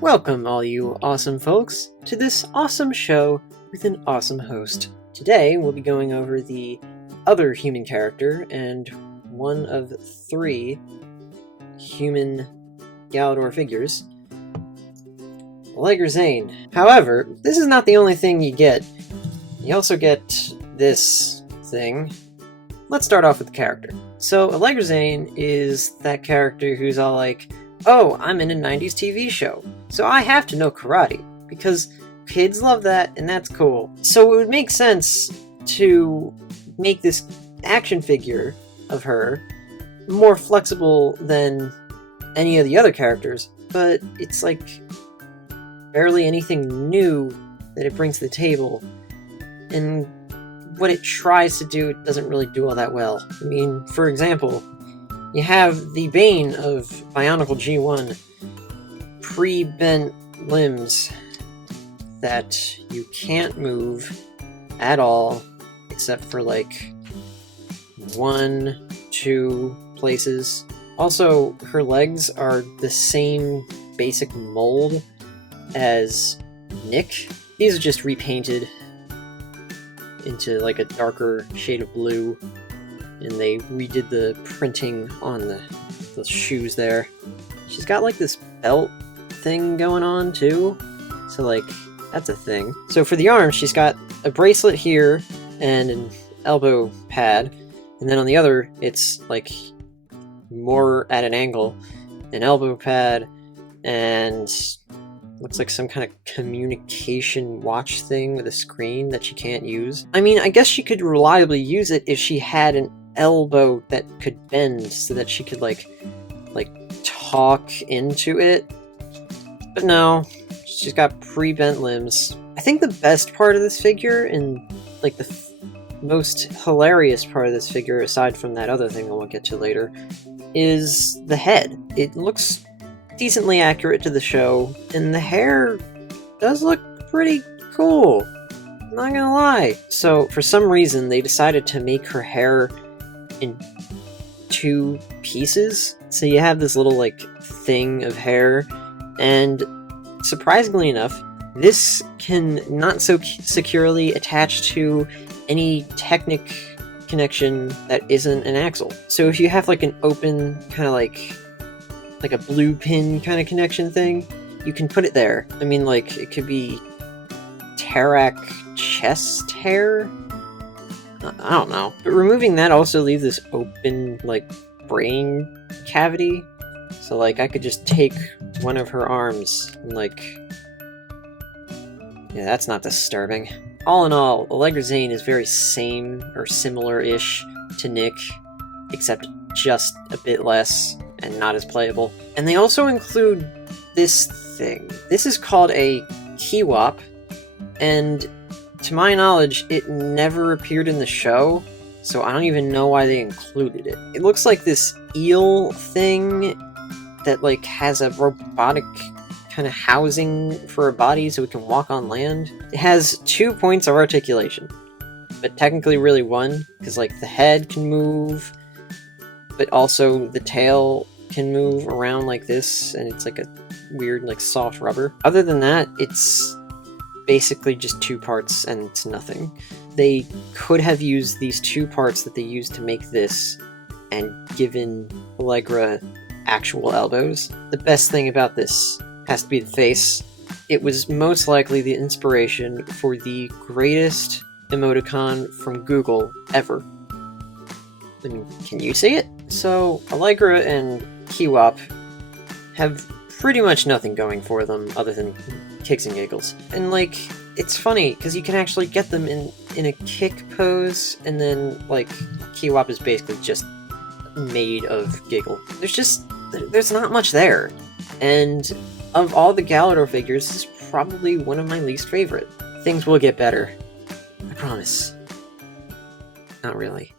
Welcome, all you awesome folks, to this awesome show with an awesome host. Today, we'll be going over the other human character and one of 3 human Galidor figures, Allegra Zane. However, this is not the only thing you get. You also get this thing. Let's start off with the character. So, Allegra Zane is that character who's all like, oh, I'm in a 90s TV show, so I have to know karate, because kids love that, and that's cool. So it would make sense to make this action figure of her more flexible than any of the other characters, but it's like barely anything new that it brings to the table, and what it tries to do, it doesn't really do all that well. I mean, for example, you have the bane of Bionicle G1, pre-bent limbs that you can't move at all, except for like 1-2 places. Also, her legs are the same basic mold as Nick. These are just repainted into like a darker shade of blue, and they redid the printing on the shoes there. She's got like this belt thing going on too, so like that's a thing. So for the arms, she's got a bracelet here and an elbow pad, and then on the other it's like more at an angle, an elbow pad, and looks like some kind of communication watch thing with a screen that she can't use. I mean, I guess she could reliably use it if she had an elbow that could bend so that she could like talk into it, but no, she's got pre-bent limbs. I think the best part of this figure, and like the most hilarious part of this figure, aside from that other thing I won't get to later, is the head. It looks decently accurate to the show, and the hair does look pretty cool, I'm not gonna lie. So for some reason they decided to make her hair in 2 pieces, so you have this little like thing of hair, and surprisingly enough, this can not so securely attach to any Technic connection that isn't an axle. So if you have like an open kind of like a blue pin kind of connection thing, you can put it there. I mean, like, it could be Tarak chest hair? I don't know. But removing that also leaves this open, like, brain cavity. So, like, I could just take one of her arms and, like... yeah, that's not disturbing. All in all, Allegra Zane is very same or similar-ish to Nick, except just a bit less and not as playable. And they also include this thing. This is called a Kiwap, and to my knowledge, it never appeared in the show, so I don't even know why they included it. It looks like this eel thing that like has a robotic kind of housing for a body so it can walk on land. It has 2 points of articulation, but technically really 1, because like the head can move, but also the tail can move around like this, and it's like a weird, like, soft rubber. Other than that, it's basically just 2 parts, and it's nothing. They could have used these 2 parts that they used to make this, and given Allegra actual elbows. The best thing about this has to be the face. It was most likely the inspiration for the greatest emoticon from Google ever. I mean, can you see it? So, Allegra and Kiwap have pretty much nothing going for them other than kicks and giggles. And, like, it's funny, because you can actually get them in a kick pose, and then, like, Kiwap is basically just made of giggle. There's not much there. And of all the Galidor figures, this is probably one of my least favorite. Things will get better. I promise. Not really.